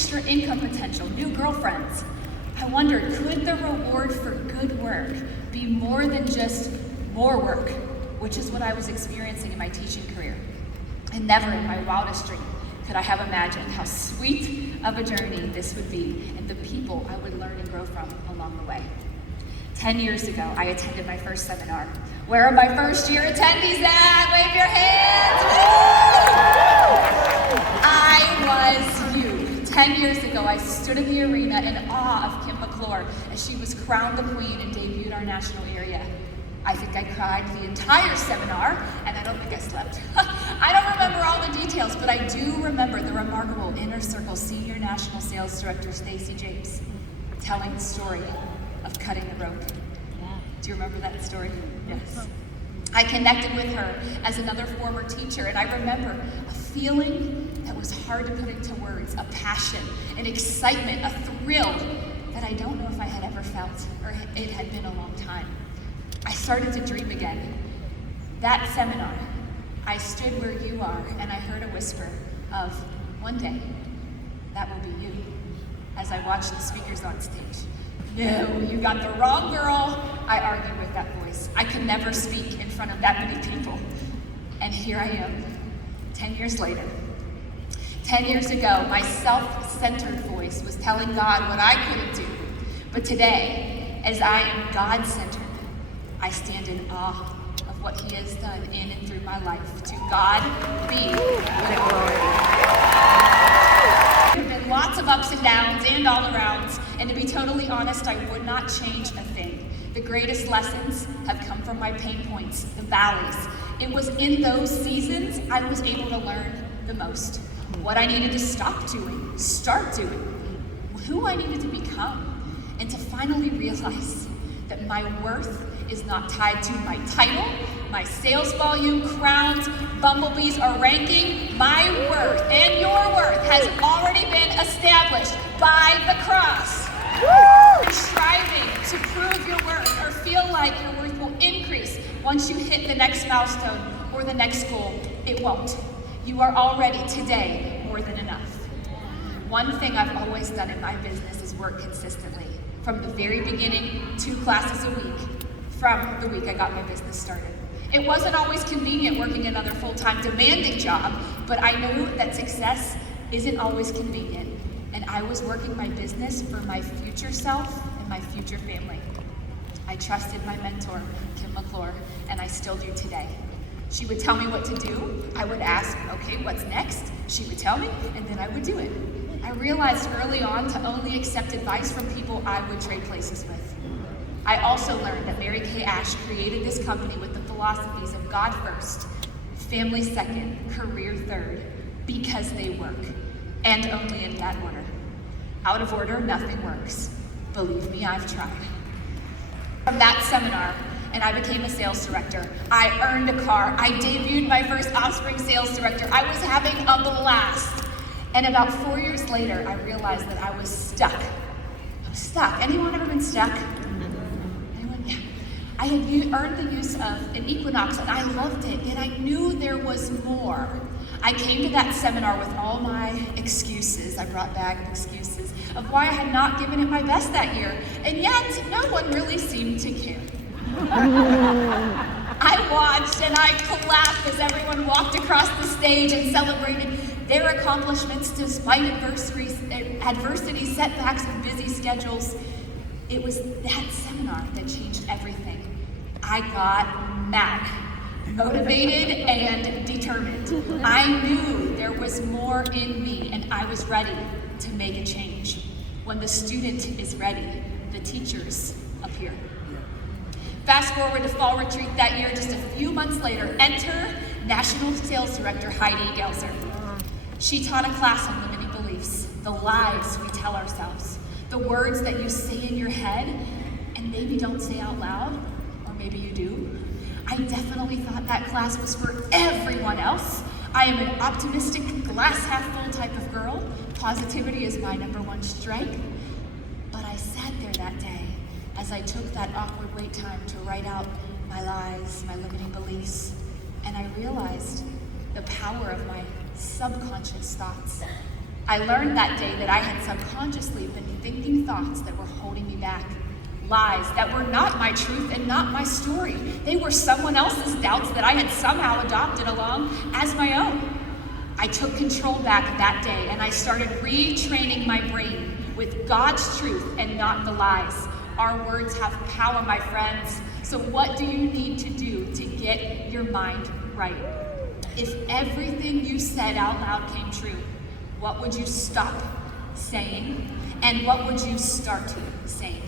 extra income potential, new girlfriends. I wondered, could the reward for good work be more than just more work, which is what I was experiencing in my teaching career. And never in my wildest dream could I have imagined how sweet of a journey this would be and the people I would learn and grow from along the way. 10 years ago, I attended my first seminar. Where are my first year attendees at? Wave your hands! I was you. 10 years ago, I stood in the arena in awe of Kim McClure as she was crowned the queen and debuted our national area. I think I cried the entire seminar, and I don't think I slept. I don't remember all the details, but I do remember the remarkable Inner Circle Senior National Sales Director, Stacey James, telling the story of cutting the rope. Do you remember that story? Yes. I connected with her as another former teacher, and I remember a feeling that was hard to put into words, a passion, an excitement, a thrill that I don't know if I had ever felt, or it had been a long time. I started to dream again. That seminar, I stood where you are, and I heard a whisper of, one day, that will be you, as I watched the speakers on stage. No, you got the wrong girl, I argued with that voice. I could never speak in front of that many people. And here I am, 10 years later. 10 years ago, my self-centered voice was telling God what I couldn't do. But today, as I am God-centered, I stand in awe of what He has done in and through my life. To God be the glory. There have been lots of ups and downs and all arounds, and to be totally honest, I would not change a thing. The greatest lessons have come from my pain points, the valleys. It was in those seasons I was able to learn the most. What I needed to stop doing, start doing, who I needed to become, and to finally realize that my worth is not tied to my title, my sales volume, crowns, bumblebees, or ranking. My worth and your worth has already been established by the cross. Striving to prove your worth or feel like your worth will increase once you hit the next milestone or the next goal, it won't. You are already today more than enough. One thing I've always done in my business is work consistently. From the very beginning, 2 classes a week, from the week I got my business started. It wasn't always convenient working another full-time demanding job, but I knew that success isn't always convenient, and I was working my business for my future self and my future family. I trusted my mentor, Kim McClure, and I still do today. She would tell me what to do. I would ask, okay, what's next? She would tell me, and then I would do it. I realized early on to only accept advice from people I would trade places with. I also learned that Mary Kay Ash created this company with the philosophies of God first, family second, career third, because they work, and only in that order. Out of order, nothing works. Believe me, I've tried. From that seminar, and I became a sales director. I earned a car. I debuted my first Offspring sales director. I was having a blast. And about 4 years later, I realized that I was stuck. I was stuck. Anyone ever been stuck? Anyone? Yeah. I had earned the use of an Equinox, and I loved it, and I knew there was more. I came to that seminar with all my excuses. I brought back excuses of why I had not given it my best that year, and yet no one really seemed to care. I watched and I clapped as everyone walked across the stage and celebrated their accomplishments despite adversity, setbacks, and busy schedules. It was that seminar that changed everything. I got mad, motivated, and determined. I knew there was more in me, and I was ready to make a change. When the student is ready, the teachers appear. Fast forward to fall retreat that year, just a few months later, enter National Sales Director Heidi Gelser. She taught a class on limiting beliefs, the lies we tell ourselves, the words that you say in your head and maybe don't say out loud, or maybe you do. I definitely thought that class was for everyone else. I am an optimistic, glass half full type of girl. Positivity is my #1 strength. But I sat there that day as I took that awkward wait time to write out my lies, my limiting beliefs, and I realized the power of my subconscious thoughts. I learned that day that I had subconsciously been thinking thoughts that were holding me back. Lies that were not my truth and not my story. They were someone else's doubts that I had somehow adopted along as my own. I took control back that day and I started retraining my brain with God's truth and not the lies. Our words have power, my friends. So what do you need to do to get your mind right? If everything you said out loud came true, what would you stop saying? And what would you start saying?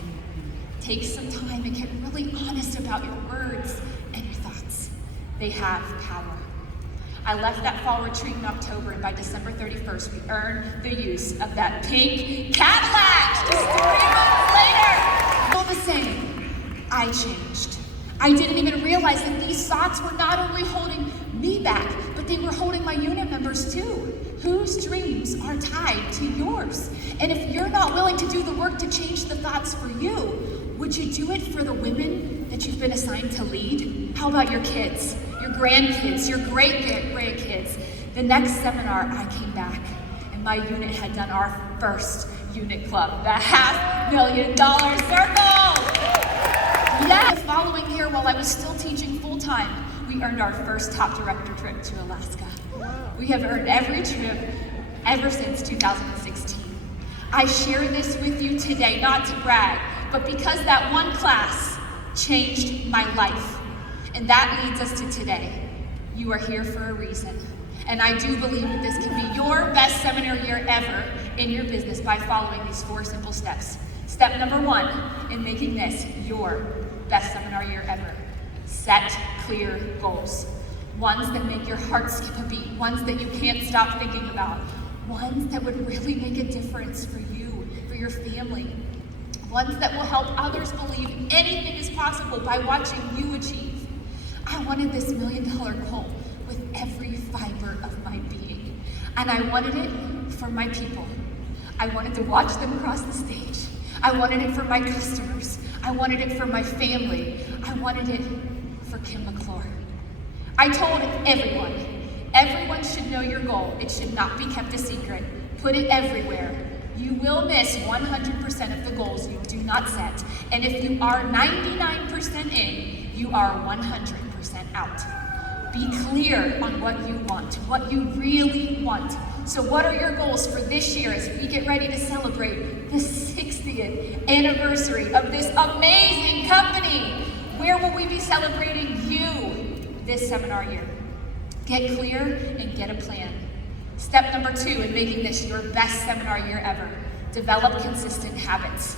Take some time and get really honest about your words and your thoughts. They have power. I left that fall retreat in October, and by December 31st, we earned the use of that pink Cadillac. Just 3 months later, all the same, I changed. I didn't even realize that these thoughts were not only holding me back, but they were holding my unit members too, whose dreams are tied to yours. And if you're not willing to do the work to change the thoughts for you, would you do it for the women that you've been assigned to lead? How about your kids, your grandkids, your great-grandkids? The next seminar, I came back, and my unit had done our first unit club, the $500,000 Circle. Yeah, the following year, while I was still teaching full-time, we earned our first top director trip to Alaska. We have earned every trip ever since 2016. I share this with you today, not to brag, but because that one class changed my life. And that leads us to today. You are here for a reason. And I do believe that this can be your best seminar year ever in your business by following these 4 simple steps. Step number 1 in making this your best seminar year ever. Set clear goals. Ones that make your heart skip a beat. Ones that you can't stop thinking about. Ones that would really make a difference for you, for your family. Ones that will help others believe anything is possible by watching you achieve. I wanted this $1 million goal with every fiber of my being. And I wanted it for my people. I wanted to watch them cross the stage. I wanted it for my customers. I wanted it for my family. I wanted it for Kim McClure. I told everyone should know your goal. It should not be kept a secret. Put it everywhere. You will miss 100% of the goals you do not set. And if you are 99% in, you are 100% out. Be clear on what you want, what you really want. So what are your goals for this year as we get ready to celebrate the 60th anniversary of this amazing company? Where will we be celebrating you this seminar year? Get clear and get a plan. Step number 2 in making this your best seminar year ever, develop consistent habits.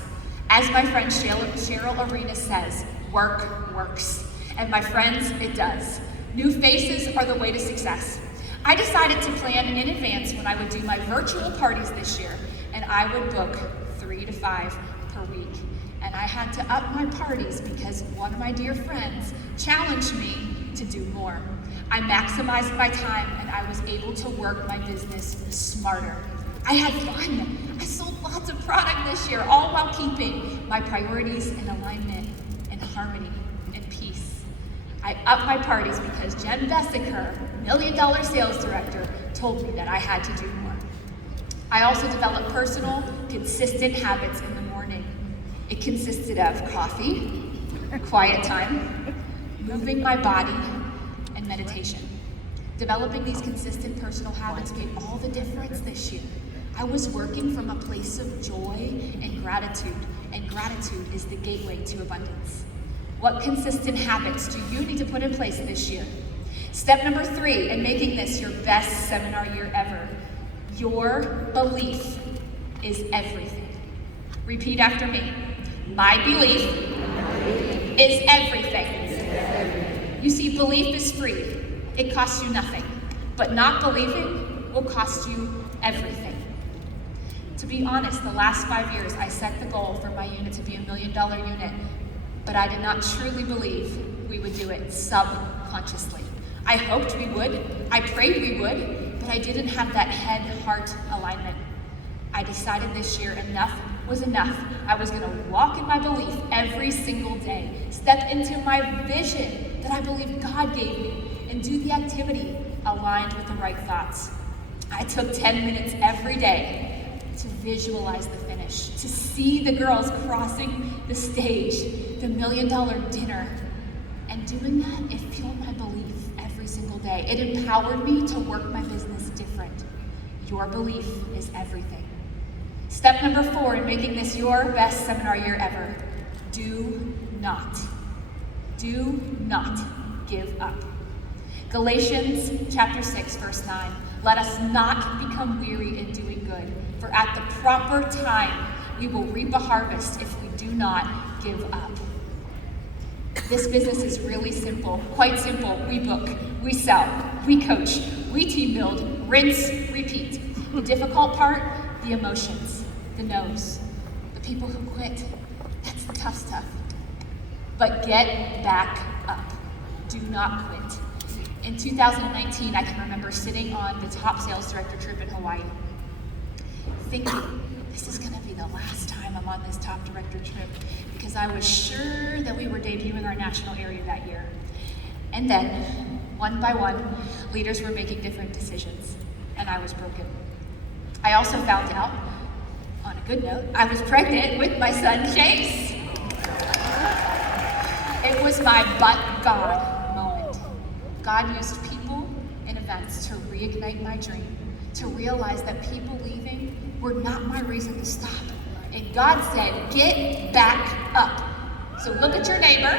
As my friend Cheryl Arenas says, work works. And my friends, it does. New faces are the way to success. I decided to plan in advance when I would do my virtual parties this year, and I would book 3 to 5 per week. And I had to up my parties because one of my dear friends challenged me to do more. I maximized my time and I was able to work my business smarter. I had fun. I sold lots of product this year, all while keeping my priorities in alignment and harmony and peace. I upped my parties because Jen Bessiker, $1 million sales director, told me that I had to do more. I also developed personal, consistent habits in the morning. It consisted of coffee, quiet time, moving my body, and meditation. Developing these consistent personal habits made all the difference this year. I was working from a place of joy and gratitude is the gateway to abundance. What consistent habits do you need to put in place this year? Step number 3 in making this your best seminar year ever. Your belief is everything. Repeat after me. My belief is everything. You see, belief is free. It costs you nothing. But not believing will cost you everything. To be honest, the last 5 years, I set the goal for my unit to be $1 million unit, but I did not truly believe we would do it subconsciously. I hoped we would, I prayed we would, but I didn't have that head-heart alignment. I decided this year enough was enough. I was gonna walk in my belief every single day, step into my vision that I believe God gave me, and do the activity aligned with the right thoughts. I took 10 minutes every day to visualize the finish, to see the girls crossing the stage, the $1 million dinner. And doing that, it fueled my belief every single day. It empowered me to work my business different. Your belief is everything. Step number 4 in making this your best seminar year ever: do not give up. Galatians chapter 6, verse 9. Let us not become weary in doing good, for at the proper time we will reap a harvest if we do not give up. This business is really simple, quite simple. We book, we sell, we coach, we team build, rinse, repeat. The difficult part, the emotions, the no's, the people who quit. That's the tough stuff. But get back up. Do not quit. In 2019, I can remember sitting on the top sales director trip in Hawaii, thinking, this is gonna be the last time I'm on this top director trip, because I was sure that we were debuting our national area that year. And then, one by one, leaders were making different decisions, and I was broken. I also found out, on a good note, I was pregnant with my son, Chase. It was my but God moment. God used people and events to reignite my dream, to realize that people leaving were not my reason to stop. And God said, get back up. So look at your neighbor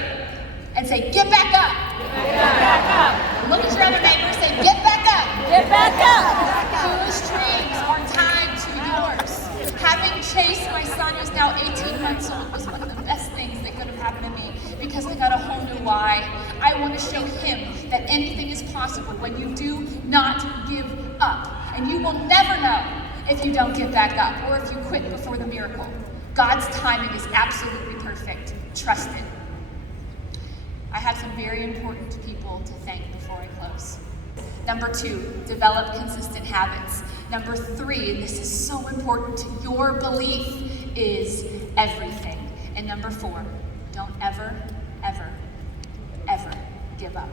and say, get back up. Get back up. Look at your other neighbor and say, get back up. Get back up. Whose dreams are tied to yours? Having Chase, my son, who's now 18 months old, was one of the best things that could have happened to me, because I got a whole new why. I want to show him that anything is possible when you do not give up. And you will never know if you don't get back up or if you quit before the miracle. God's timing is absolutely perfect. Trust it. I have some very important people to thank before I close. Number 2, develop consistent habits. Number 3, and this is so important, your belief is everything. And number 4, don't ever, ever, ever give up.